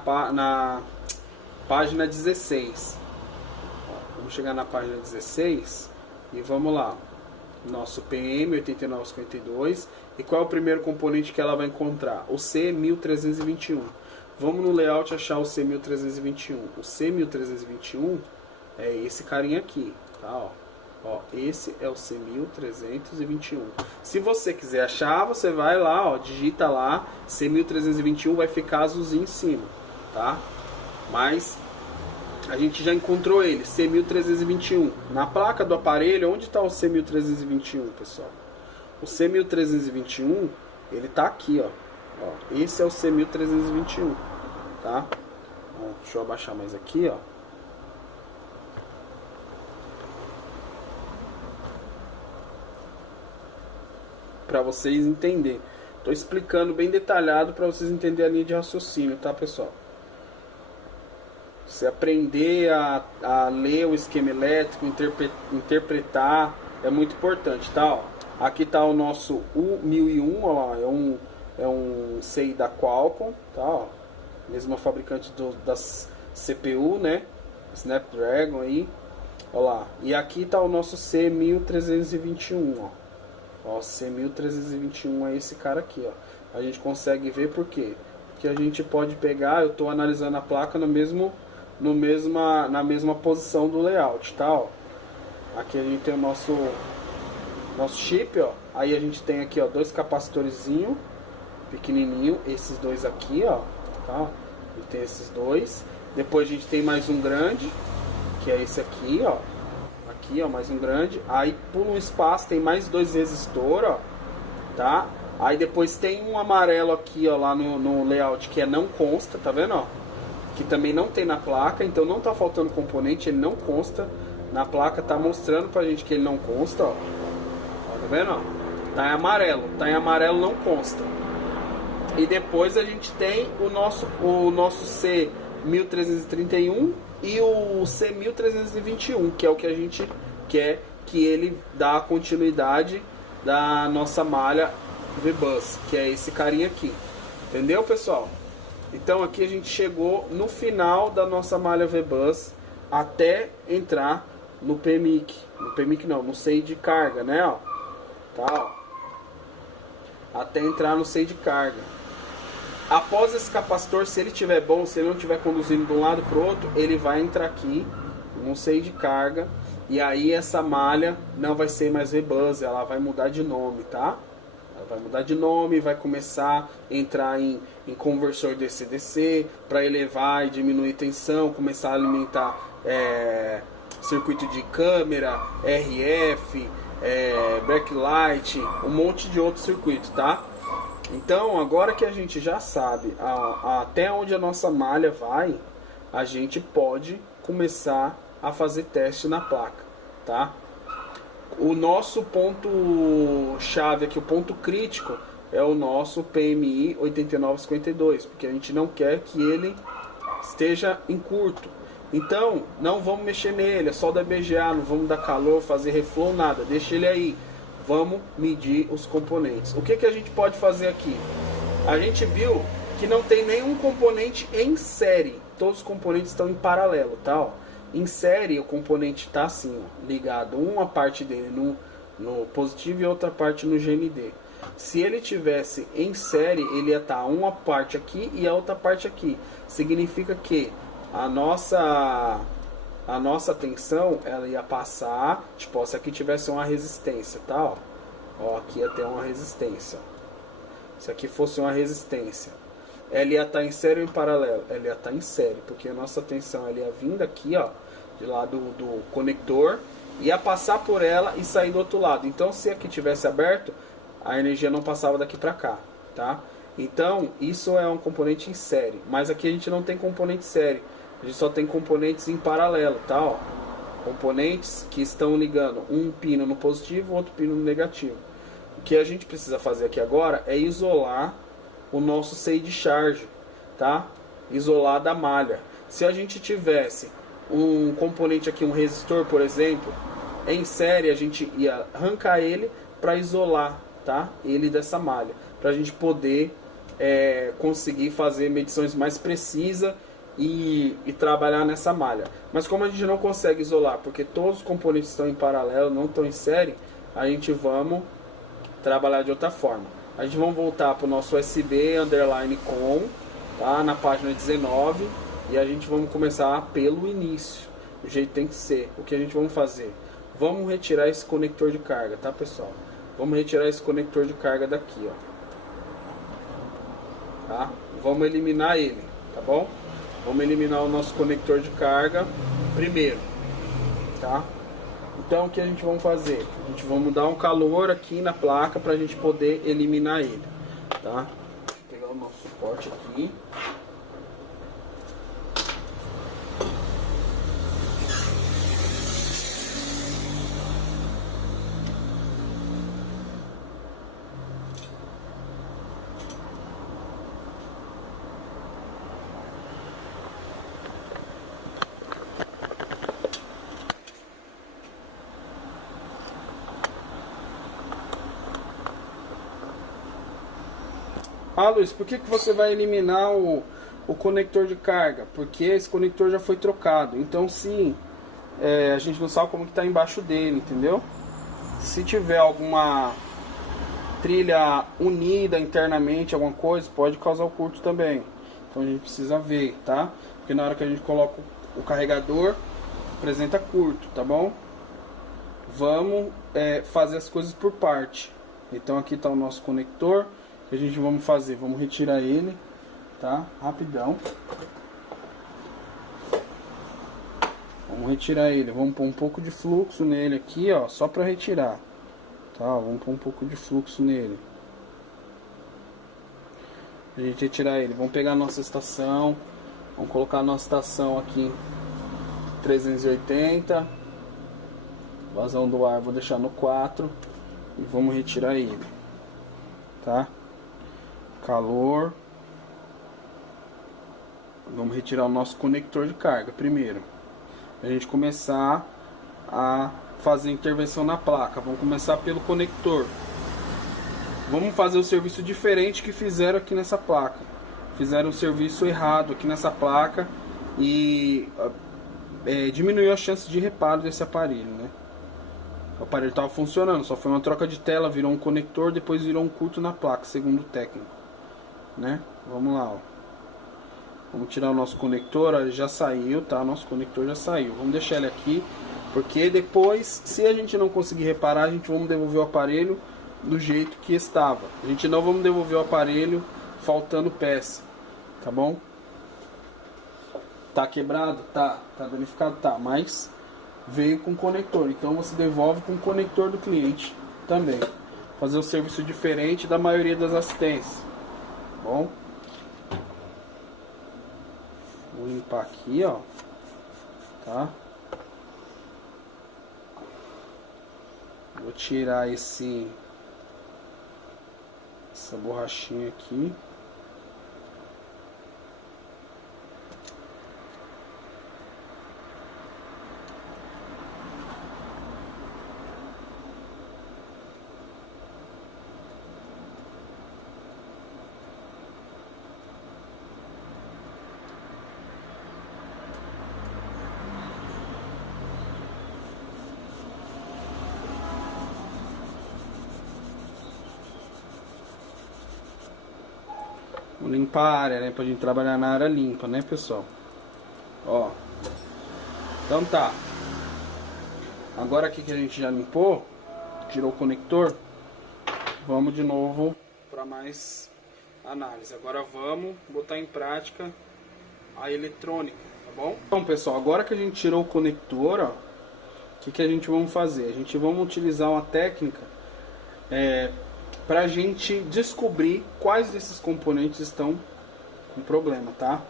página 16. Vamos chegar na página 16 e vamos lá. Nosso PM8952. E qual é o primeiro componente que ela vai encontrar? O C1321. Vamos no layout achar o C1321. O C1321 é esse carinha aqui, tá? Ó, esse é o C1321. Se você quiser achar, você vai lá, ó, digita lá C1321, vai ficar azulzinho em cima, tá? Mas a gente já encontrou ele, C1321. Na placa do aparelho, onde está o C1321, pessoal? O C1321, ele tá aqui, ó. Esse é o C1321, tá? Ó, deixa eu abaixar mais aqui, ó. Para vocês entenderem. Estou explicando bem detalhado para vocês entenderem a linha de raciocínio, tá, pessoal? Você aprender a ler o esquema elétrico, interpretar, é muito importante, tá? Ó, aqui está o nosso U1001, ó, é um CI da Qualcomm, tá? Ó, mesma fabricante das CPU, né? Snapdragon aí, ó lá. E aqui está o nosso C1321, ó. Ó, C1321 é esse cara aqui, ó. A gente consegue ver por quê? Porque a gente pode pegar, eu estou analisando a placa na mesma posição do layout, tá? Ó. Aqui a gente tem o nosso chip, ó. Aí a gente tem aqui, ó, dois capacitorzinho pequenininho, esses dois aqui, ó, tá? E tem esses dois. Depois a gente tem mais um grande, que é esse aqui, ó. Aqui, ó, mais um grande. Aí pula um espaço, tem mais dois resistores, ó, tá? Aí depois tem um amarelo aqui, ó, lá no layout, que não consta, tá vendo, ó? Que também não tem na placa, então não tá faltando componente, ele não consta. Na placa tá mostrando pra gente que ele não consta, ó. Tá vendo, ó? Tá em amarelo não consta. E depois a gente tem o nosso C1331 e o C1321, que é o que a gente quer que ele dá a continuidade da nossa malha V-Bus, que é esse carinha aqui. Entendeu, pessoal? Então aqui a gente chegou no final da nossa malha V-Bus até entrar no PMIC. No PMIC não, no CI de carga, né? Ó. Tá, ó. Até entrar no CI de carga. Após esse capacitor, se ele tiver bom, se ele não estiver conduzindo de um lado para o outro, ele vai entrar aqui no CI de carga. E aí essa malha não vai ser mais V-Bus, ela vai mudar de nome, tá? Ela vai mudar de nome, vai começar a entrar em conversor DC-DC para elevar e diminuir tensão, começar a alimentar circuito de câmera, RF, backlight, um monte de outro circuito, tá? Então, agora que a gente já sabe até onde a nossa malha vai, a gente pode começar a fazer teste na placa, tá? O nosso ponto chave aqui, o ponto crítico, é o nosso PMI 8952, porque a gente não quer que ele esteja em curto. Então, não vamos mexer nele, é só dar BGA, não vamos dar calor, fazer reflow, nada, deixa ele aí. Vamos medir os componentes. O que a gente pode fazer aqui? A gente viu que não tem nenhum componente em série. Todos os componentes estão em paralelo, tá? Ó. Em série, o componente está assim, ó, ligado. Uma parte dele no positivo e outra parte no GND. Se ele tivesse em série, ele ia estar uma parte aqui e a outra parte aqui. Significa que a nossa tensão, ela ia passar, tipo, ó, se aqui tivesse uma resistência, tá, ó. Ó, aqui ia ter uma resistência. Se aqui fosse uma resistência, ela ia estar em série ou em paralelo? Ela ia estar em série, porque a nossa tensão, ela ia vir daqui, ó, de lá do conector, ia passar por ela e sair do outro lado. Então, se aqui tivesse aberto, a energia não passava daqui pra cá, tá? Então, isso é um componente em série, mas aqui a gente não tem componente série. A gente só tem componentes em paralelo, tá? Ó. Componentes que estão ligando um pino no positivo e outro pino no negativo. O que a gente precisa fazer aqui agora é isolar o nosso CI de charge, tá? Isolar da malha. Se a gente tivesse um componente aqui, um resistor, por exemplo, em série, a gente ia arrancar ele para isolar, tá? Ele dessa malha, para a gente poder conseguir fazer medições mais precisas e trabalhar nessa malha. Mas como a gente não consegue isolar, porque todos os componentes estão em paralelo, não estão em série, a gente vamos trabalhar de outra forma. A gente vai voltar para o nosso USB underline com, tá? Na página 19, e a gente vamos começar pelo início. O jeito tem que ser. O que a gente vamos fazer? Vamos retirar esse conector de carga, tá, pessoal? Vamos retirar esse conector de carga daqui, ó. Tá? Vamos eliminar ele, tá bom? Vamos eliminar o nosso conector de carga primeiro, tá? Então o que a gente vai fazer? A gente vai dar um calor aqui na placa para a gente poder eliminar ele, tá? Vou pegar o nosso suporte aqui. Ah, Luiz, por que você vai eliminar o conector de carga? Porque esse conector já foi trocado. Então, sim, a gente não sabe como que está embaixo dele, entendeu? Se tiver alguma trilha unida internamente, alguma coisa, pode causar o curto também. Então, a gente precisa ver, tá? Porque na hora que a gente coloca o carregador, apresenta curto, tá bom? Vamos fazer as coisas por parte. Então, aqui está o nosso conector. O que a gente vamos fazer? Vamos retirar ele, tá? Rapidão. Vamos retirar ele. Vamos pôr um pouco de fluxo nele aqui, ó, só para retirar. Tá? Vamos pôr um pouco de fluxo nele. A gente retirar ele. Vamos pegar a nossa estação. Vamos colocar a nossa estação aqui 380. Vazão do ar vou deixar no 4 e vamos retirar ele, tá? Calor. Vamos retirar o nosso conector de carga primeiro. A gente começar a fazer intervenção na placa. Vamos começar pelo conector. Vamos fazer o serviço diferente que fizeram aqui nessa placa. Fizeram um serviço errado aqui nessa placa e diminuiu a chance de reparo desse aparelho, né? O aparelho estava funcionando, só foi uma troca de tela, virou um conector, depois virou um curto na placa, segundo o técnico, né? Vamos lá, ó. Vamos tirar o nosso conector, ó, ele já saiu, tá? Nosso conector já saiu. Vamos deixar ele aqui, porque depois, se a gente não conseguir reparar, a gente vamos devolver o aparelho do jeito que estava. A gente não vamos devolver o aparelho faltando peça, tá bom? Tá quebrado? Tá. Tá danificado? Tá, mas veio com conector, então você devolve com o conector do cliente também. Fazer um serviço diferente da maioria das assistências. Bom, vou limpar aqui, ó, tá? Vou tirar essa borrachinha aqui. Vou limpar a área, né? Pra gente trabalhar na área limpa, né, pessoal? Ó. Então tá. Agora aqui que a gente já limpou, tirou o conector, vamos de novo para mais análise. Agora vamos botar em prática a eletrônica, tá bom? Então, pessoal, agora que a gente tirou o conector, ó, o que a gente vamos fazer? A gente vamos utilizar uma técnica para a gente descobrir quais desses componentes estão com problema, tá?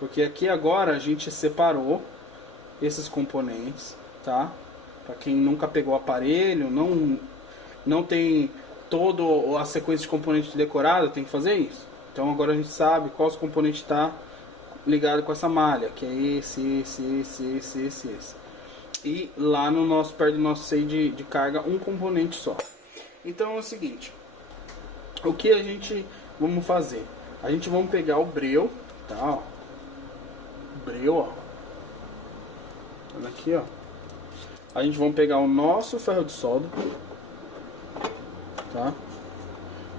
Porque aqui agora a gente separou esses componentes, tá? Para quem nunca pegou o aparelho, não tem toda a sequência de componentes decorada, tem que fazer isso. Então agora a gente sabe quais componentes está ligado com essa malha, que é esse. E lá no nosso, perto do nosso seio de carga, um componente só. Então é o seguinte, o que a gente vamos fazer? A gente vamos pegar o breu, tá? Ó. O breu, ó. Olha aqui, ó. A gente vai pegar o nosso ferro de solda, tá?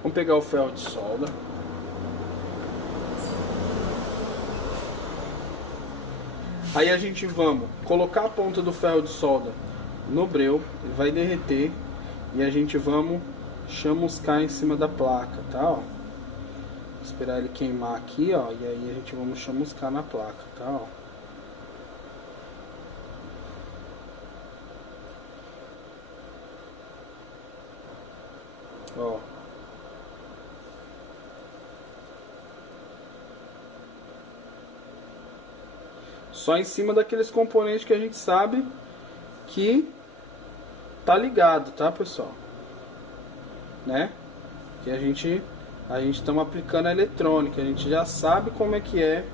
Vamos pegar o ferro de solda. Aí a gente vamos colocar a ponta do ferro de solda no breu, ele vai derreter e a gente vamos chamuscar em cima da placa, tá? Ó. Esperar ele queimar aqui, ó, e aí a gente vamos chamuscar na placa, tá? Ó. Ó. Só em cima daqueles componentes que a gente sabe que tá ligado, tá, pessoal? Né? Que a gente estamos aplicando a eletrônica, a gente já sabe como é que é,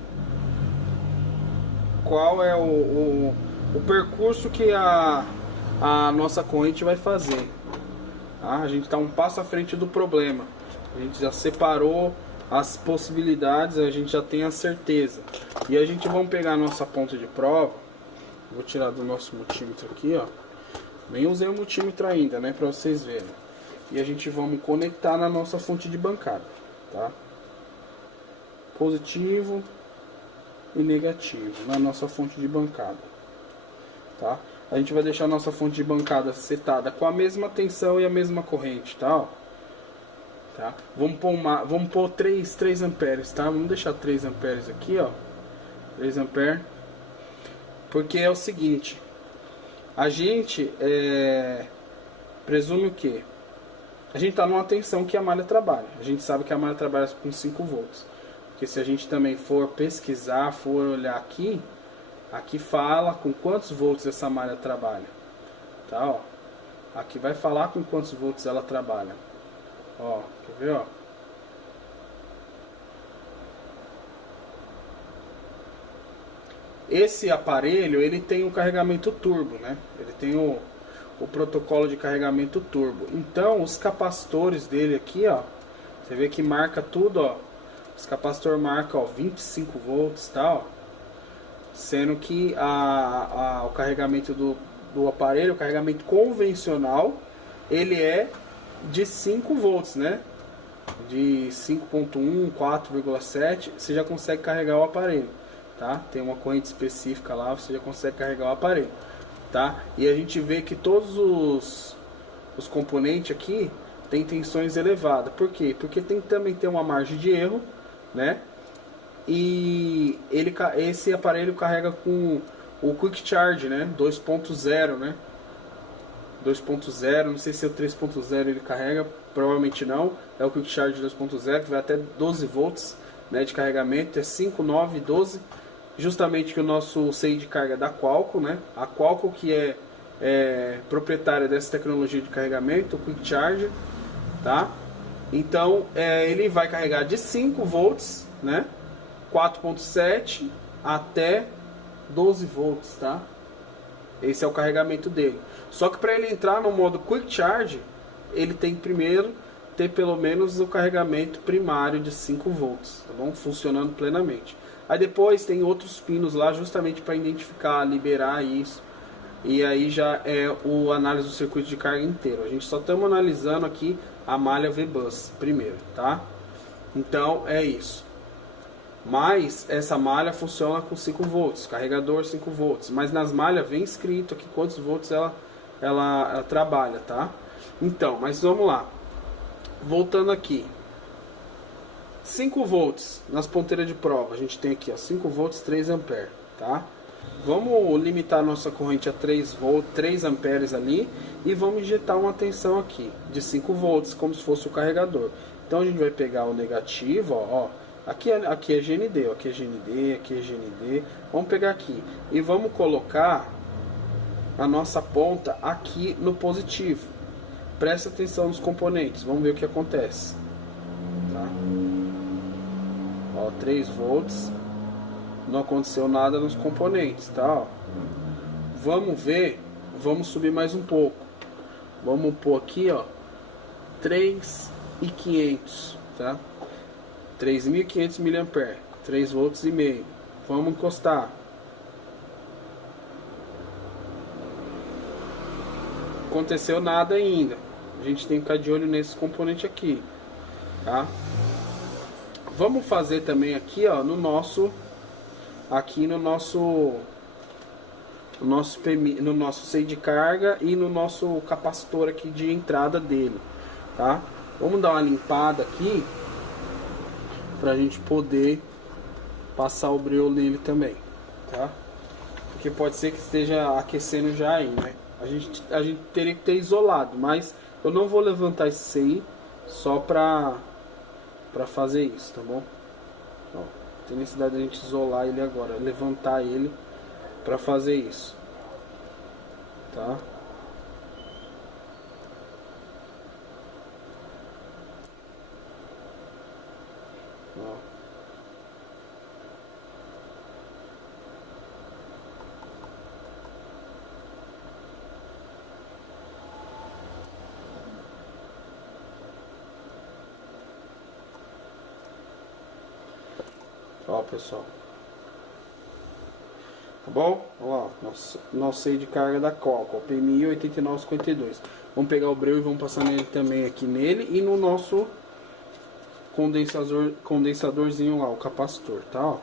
qual é o percurso que a nossa corrente vai fazer. Tá? A gente está um passo à frente do problema. A gente já separou as possibilidades, a gente já tem a certeza. E a gente vamos pegar a nossa ponta de prova. Vou tirar do nosso multímetro aqui, ó. Nem usei o multímetro ainda, né, para vocês verem. E a gente vamos conectar na nossa fonte de bancada, tá? Positivo e negativo na nossa fonte de bancada, tá? A gente vai deixar a nossa fonte de bancada setada com a mesma tensão e a mesma corrente, tá? Tá? Vamos pôr 3 amperes, tá? Vamos deixar 3 amperes aqui, ó. 3 amperes. Porque é o seguinte, a gente presume o quê? A gente está numa tensão que a malha trabalha. A gente sabe que a malha trabalha com 5 volts. Porque se a gente também for pesquisar, for olhar aqui, aqui fala com quantos volts essa malha trabalha. Tá, ó. Aqui vai falar com quantos volts ela trabalha. Ó, quer ver, ó? Esse aparelho, ele tem o carregamento turbo, né? Ele tem o protocolo de carregamento turbo. Então, os capacitores dele aqui, ó, você vê que marca tudo, ó. Os capacitores marcam, ó, 25 volts, tá, ó. Sendo que o carregamento do aparelho, o carregamento convencional, ele é de 5 volts, né? De 5.1, 4,7, você já consegue carregar o aparelho, tá? Tem uma corrente específica lá, você já consegue carregar o aparelho, tá? E a gente vê que todos os componentes aqui tem tensões elevadas. Por quê? Porque também tem uma margem de erro, né? E esse aparelho carrega com o Quick Charge, né? 2.0, né? 2.0, não sei se é o 3.0 ele carrega, provavelmente não. É o Quick Charge 2.0, que vai até 12 volts, né, de carregamento, é 5, 9, 12. Justamente que o nosso seio de carga é da Qualcomm, né? A Qualcomm que é proprietária dessa tecnologia de carregamento, o Quick Charge, tá? Então, ele vai carregar de 5 volts, né? 4.7 até 12 volts, tá? Esse é o carregamento dele. Só que para ele entrar no modo Quick Charge, ele tem que primeiro ter pelo menos o carregamento primário de 5 volts, tá bom? Funcionando plenamente. Aí depois tem outros pinos lá justamente para identificar, liberar isso. E aí já é o análise do circuito de carga inteiro. A gente só estamos analisando aqui a malha V-Bus primeiro, tá? Então é isso. Mas essa malha funciona com 5 volts, carregador 5 volts. Mas nas malhas vem escrito aqui quantos volts ela trabalha, tá? Então, mas vamos lá. Voltando aqui. 5 volts nas ponteiras de prova. A gente tem aqui, ó, 5 volts, 3 amperes, tá? Vamos limitar a nossa corrente a 3 volts, 3 amperes ali. E vamos injetar uma tensão aqui de 5 volts, como se fosse o carregador. Então a gente vai pegar o negativo, ó. Aqui é GND, ó, aqui é GND, aqui é GND. Vamos pegar aqui e vamos colocar a nossa ponta aqui no positivo. Presta atenção nos componentes, vamos ver o que acontece. Tá? Ó, 3 volts. Não aconteceu nada nos componentes, tá? Ó. Vamos ver, vamos subir mais um pouco. Vamos pôr aqui, ó, 3.500, tá? 3.500 mA, 3 volts e meio. Vamos encostar. Aconteceu nada ainda. A gente tem que ficar de olho nesse componente aqui, tá? Vamos fazer também aqui, ó, no nosso no nosso seio de carga e no nosso capacitor aqui de entrada dele, tá? Vamos dar uma limpada aqui pra gente poder passar o breu nele também, tá? Porque pode ser que esteja aquecendo já aí, né? A gente teria que ter isolado, mas eu não vou levantar esse CI só pra fazer isso, tá bom? Ó, tem necessidade de a gente isolar ele agora, levantar ele pra fazer isso, tá? Ó. Ó, pessoal. Tá bom? Ó, nosso seio de carga da Coca, PMI 8952. Vamos pegar o breu e vamos passar nele também aqui nele e no nosso condensadorzinho lá, o capacitor, tá? Ó.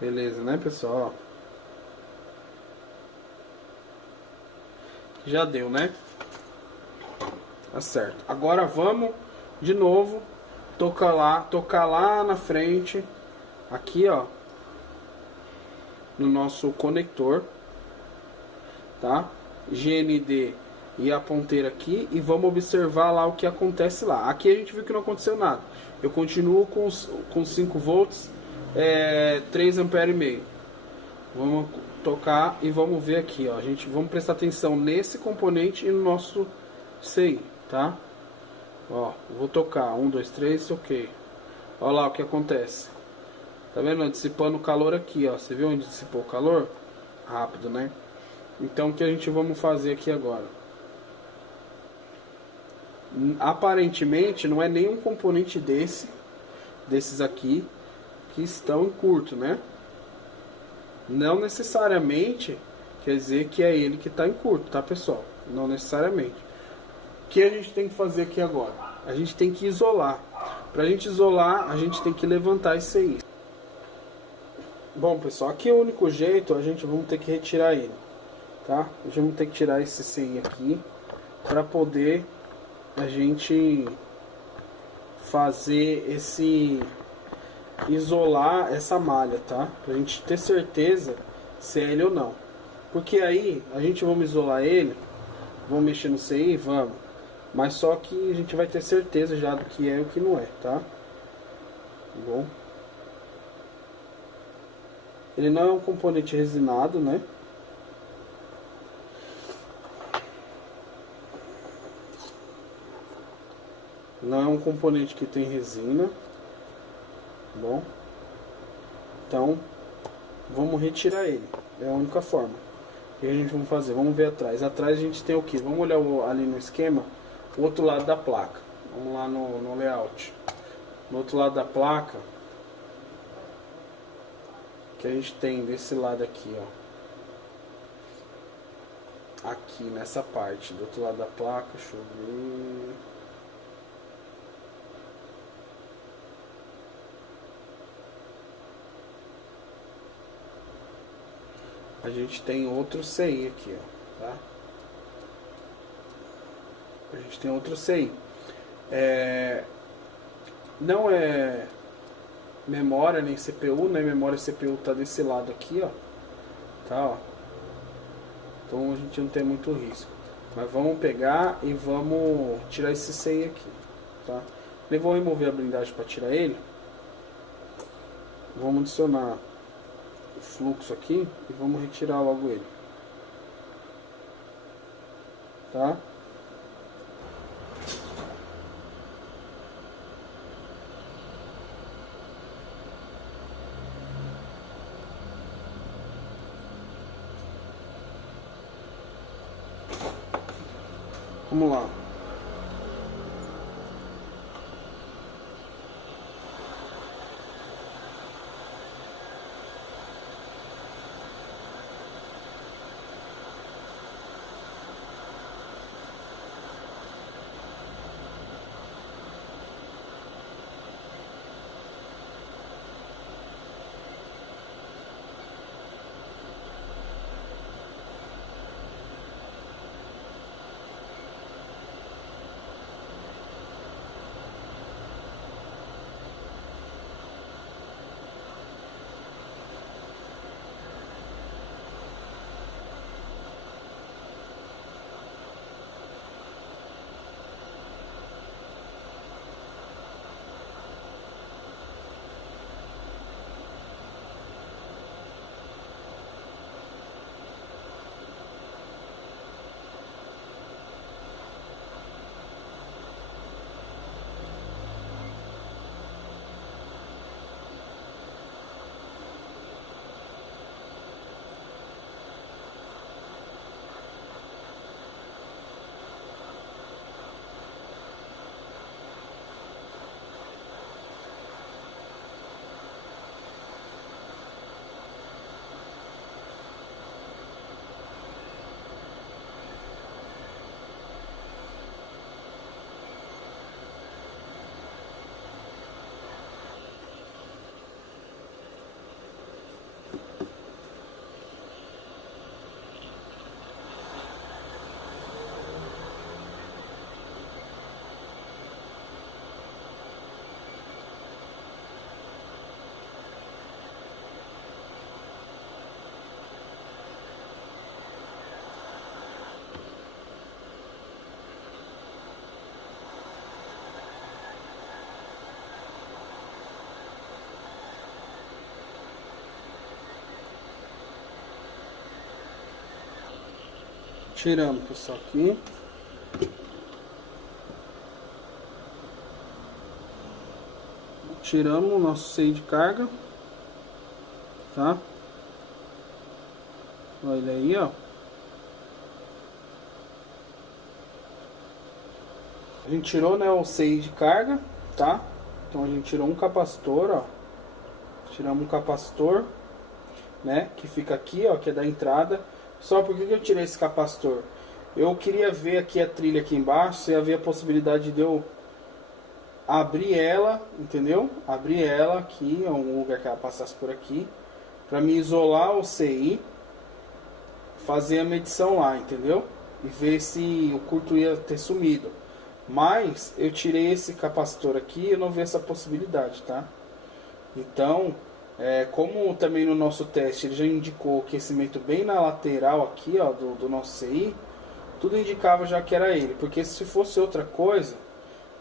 Beleza, né, pessoal? Ó. Já deu, né? Tá certo. Agora vamos de novo tocar lá na frente, aqui, ó, no nosso conector, tá? GND e a ponteira aqui e vamos observar lá o que acontece lá. Aqui a gente viu que não aconteceu nada. Eu continuo com 5 volts, 3 ampere e meio. Vamos tocar e vamos ver aqui, ó. Vamos prestar atenção nesse componente e no nosso CI, tá? Ó, vou tocar 1, 2, 3, ok. Olha lá o que acontece. Tá vendo? Dissipando o calor aqui, ó. Você viu onde dissipou o calor? Rápido, né? Então o que a gente vamos fazer aqui agora? Aparentemente não é nenhum componente desses aqui que estão em curto, né? Não necessariamente quer dizer que é ele que está em curto, tá, pessoal? Não necessariamente. O que a gente tem que fazer aqui agora? A gente tem que isolar. Para a gente isolar, a gente tem que levantar esse aí. Bom, pessoal, aqui é o único jeito, vamos ter que retirar ele, tá? A gente vai ter que tirar esse CI aqui para poder a gente fazer isolar essa malha, tá? Pra gente ter certeza se é ele ou não. Porque aí a gente vamos isolar ele, vamos mexer no CI, vamos. Mas só que a gente vai ter certeza já do que é e o que não é, tá? Bom. Ele não é um componente resinado, né? Não é um componente que tem resina. Bom. Então, vamos retirar ele. É a única forma. O que a gente vai fazer? Vamos ver atrás. Atrás a gente tem o que? Vamos olhar ali no esquema. O outro lado da placa. Vamos lá no layout. No outro lado da placa, que a gente tem desse lado aqui, ó. Aqui nessa parte, do outro lado da placa, deixa eu ver. A gente tem outro CI aqui, ó, tá? A gente tem outro CI. Não é memória nem CPU, né? Memória e CPU tá desse lado aqui, ó. Tá, ó. Então a gente não tem muito risco. Mas vamos pegar e vamos tirar esse CI aqui, tá? Eu vou remover a blindagem para tirar ele. Vamos adicionar fluxo aqui e vamos retirar logo ele, tá? Vamos lá. Tirando, pessoal, aqui. Tiramos o nosso CI de carga, tá? Olha aí, ó. A gente tirou, né, o CI de carga, tá? Então a gente tirou um capacitor, ó. Tiramos um capacitor, né, que fica aqui, ó, que é da entrada. Só por que eu tirei esse capacitor? Eu queria ver aqui a trilha aqui embaixo, se havia a possibilidade de eu abrir ela, entendeu? Abrir ela aqui, um lugar que ela passasse por aqui, para me isolar o CI, fazer a medição lá, entendeu? E ver se o curto ia ter sumido. Mas eu tirei esse capacitor aqui e eu não vi essa possibilidade, tá? Então, como também no nosso teste ele já indicou aquecimento bem na lateral aqui, ó, do nosso CI, tudo indicava já que era ele, porque se fosse outra coisa,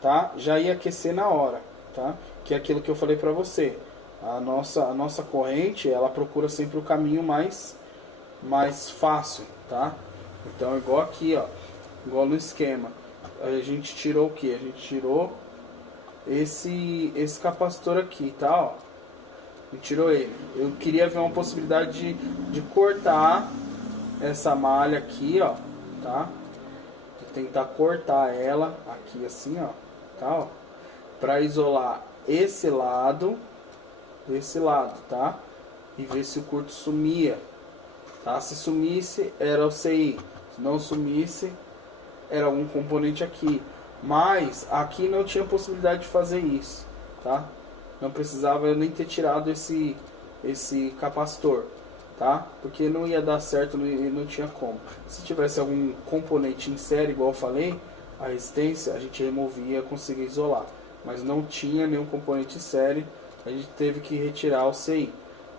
tá, já ia aquecer na hora, tá? Que é aquilo que eu falei pra você. A nossa corrente, ela procura sempre o caminho mais fácil, tá? Então, igual aqui, ó, igual no esquema, a gente tirou o que? A gente tirou esse capacitor aqui, tá? Ó, a gente tirou ele. Eu queria ver uma possibilidade de cortar essa malha aqui, ó, tá? De tentar cortar ela aqui assim, ó, tá? Ó, para isolar esse lado desse lado, tá? E ver se o curto sumia, tá? Se sumisse, era o CI. Se não sumisse, era algum componente aqui. Mas aqui não tinha possibilidade de fazer isso, tá? Não precisava eu nem ter tirado esse capacitor, tá? Porque não ia dar certo, não tinha como. Se tivesse algum componente em série, igual eu falei, a resistência a gente removia, conseguia isolar. Mas não tinha nenhum componente em série, a gente teve que retirar o CI,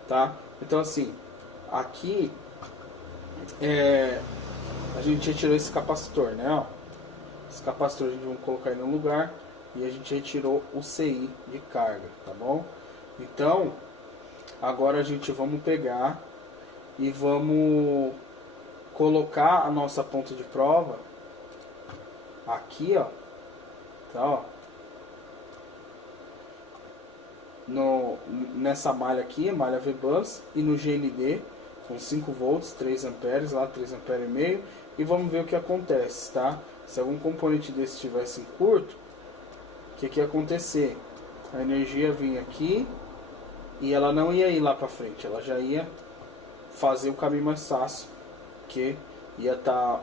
tá? Então assim, aqui a gente retirou esse capacitor, né? Ó, esse capacitor a gente vai colocar ele no lugar e a gente retirou o CI de carga, tá bom? Então, Agora a gente vamos pegar e vamos colocar a nossa ponta de prova aqui, ó, tá, ó, nessa malha aqui, malha V-Bus, e no GND com 5 volts, 3 amperes, lá 3 amperes e meio, e vamos ver o que acontece, tá? Se algum componente desse estivesse em curto, o que ia acontecer? A energia vinha aqui e ela não ia ir lá para frente, ela já ia fazer o caminho mais fácil, que ia estar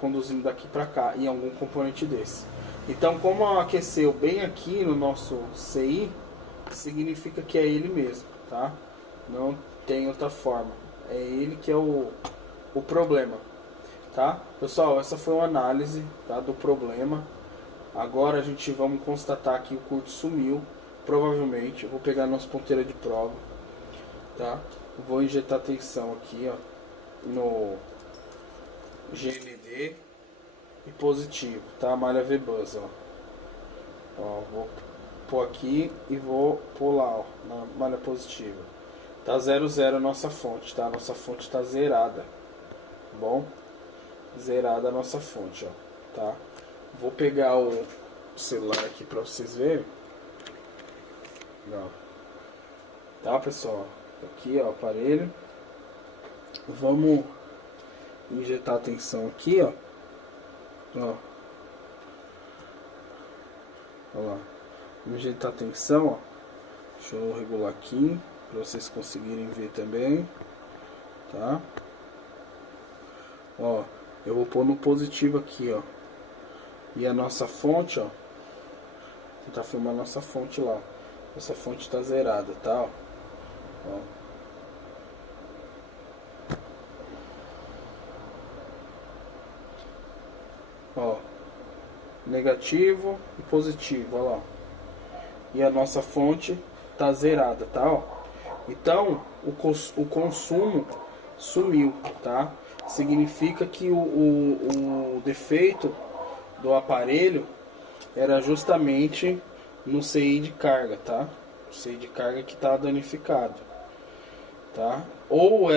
conduzindo daqui para cá em algum componente desse. Então, como aqueceu bem aqui no nosso CI, significa que é ele mesmo, tá? Não tem outra forma. É ele que é o problema, tá? Pessoal, essa foi uma análise, tá, do problema. Agora a gente vamos constatar que o curto sumiu, provavelmente. Eu vou pegar a nossa ponteira de prova, tá? Vou injetar tensão aqui, ó, no GND e positivo, tá? Malha V-Bus, ó, vou pôr aqui e vou pôr lá, ó, na malha positiva. Tá 0,0 a nossa fonte, tá? A nossa fonte tá zerada, tá bom? Zerada a nossa fonte, ó, tá? Vou pegar o celular aqui pra vocês verem. Não. Tá, pessoal? Aqui, ó, o aparelho. Vamos injetar a tensão aqui, ó. Ó. Olha lá. Vamos injetar a tensão, ó. Deixa eu regular aqui para vocês conseguirem ver também, tá? Ó, eu vou pôr no positivo aqui, ó. E a nossa fonte, ó. Vou tentar filmar a nossa fonte lá. Essa fonte tá zerada, tá? Ó. Ó, negativo e positivo, ó lá. E a nossa fonte tá zerada, tá? Ó. Então, o consumo sumiu, tá? Significa que o defeito do aparelho era justamente no CI de carga, tá? O CI de carga que tá danificado, tá? Ou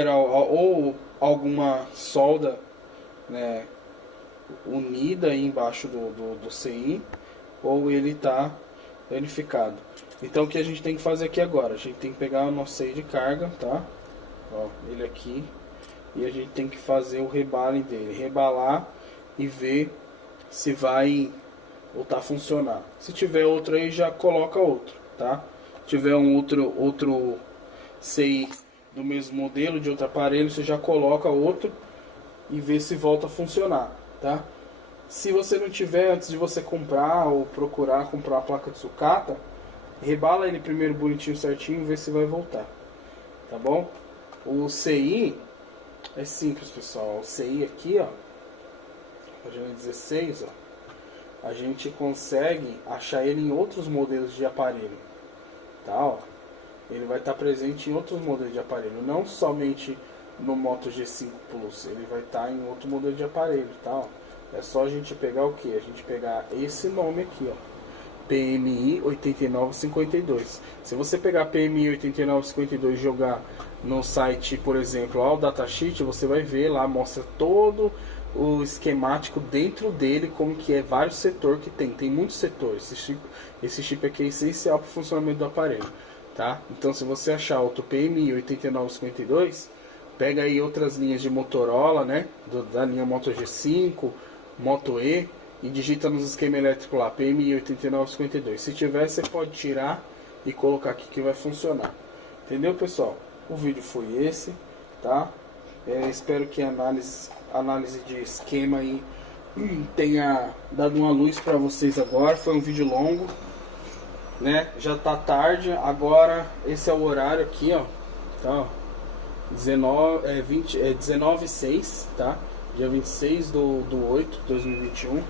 alguma solda, né, unida aí embaixo do CI, ou ele tá danificado. Então o que a gente tem que fazer aqui agora? A gente tem que pegar o nosso CI de carga, tá? Ó, ele aqui, e a gente tem que fazer o rebalem dele, rebalar e ver se vai voltar a funcionar. Se tiver outro aí, já coloca outro, tá? Se tiver um outro CI do mesmo modelo, de outro aparelho, você já coloca outro e vê se volta a funcionar, tá? Se você não tiver, antes de você comprar ou procurar comprar a placa de sucata, rebala ele primeiro bonitinho, certinho, e vê se vai voltar, tá bom? O CI é simples, pessoal. O CI aqui, ó, página 16, ó, a gente consegue achar ele em outros modelos de aparelho, tá? Ó, ele vai estar presente em outros modelos de aparelho, não somente no Moto G5 Plus, ele vai estar em outro modelo de aparelho, tá? Ó, é só a gente pegar o que? A gente pegar esse nome aqui, ó, PMI 8952. Se você pegar PMI 8952 e jogar no site, por exemplo, ao datasheet, você vai ver lá, mostra todo o esquemático dentro dele, como que é vários setores que tem muitos setores. Esse chip aqui é essencial para o funcionamento do aparelho, tá? Então, se você achar outro PMI 8952, pega aí outras linhas de Motorola, né, da linha Moto G5, Moto E, e digita nos esquemas elétricos lá, PMI 8952. Se tiver, você pode tirar e colocar aqui que vai funcionar. Entendeu, pessoal? O vídeo foi esse, tá? Espero que a análise de esquema aí tenha dado uma luz para vocês agora. Foi um vídeo longo, né? Já tá tarde, agora esse é o horário aqui, ó. Tá, ó. 19h06, tá? Dia 26 do 8 de 2021.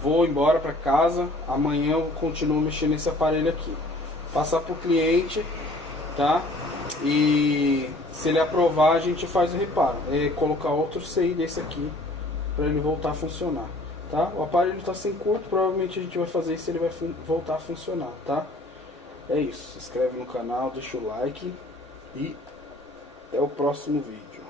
Vou embora para casa. Amanhã eu continuo mexendo nesse aparelho aqui. Passar pro cliente, tá? E se ele aprovar, a gente faz o reparo. É colocar outro CI desse aqui para ele voltar a funcionar, tá? O aparelho está sem curto, provavelmente a gente vai fazer isso, ele vai voltar a funcionar, tá? É isso. Se inscreve no canal, deixa o like E até o próximo vídeo.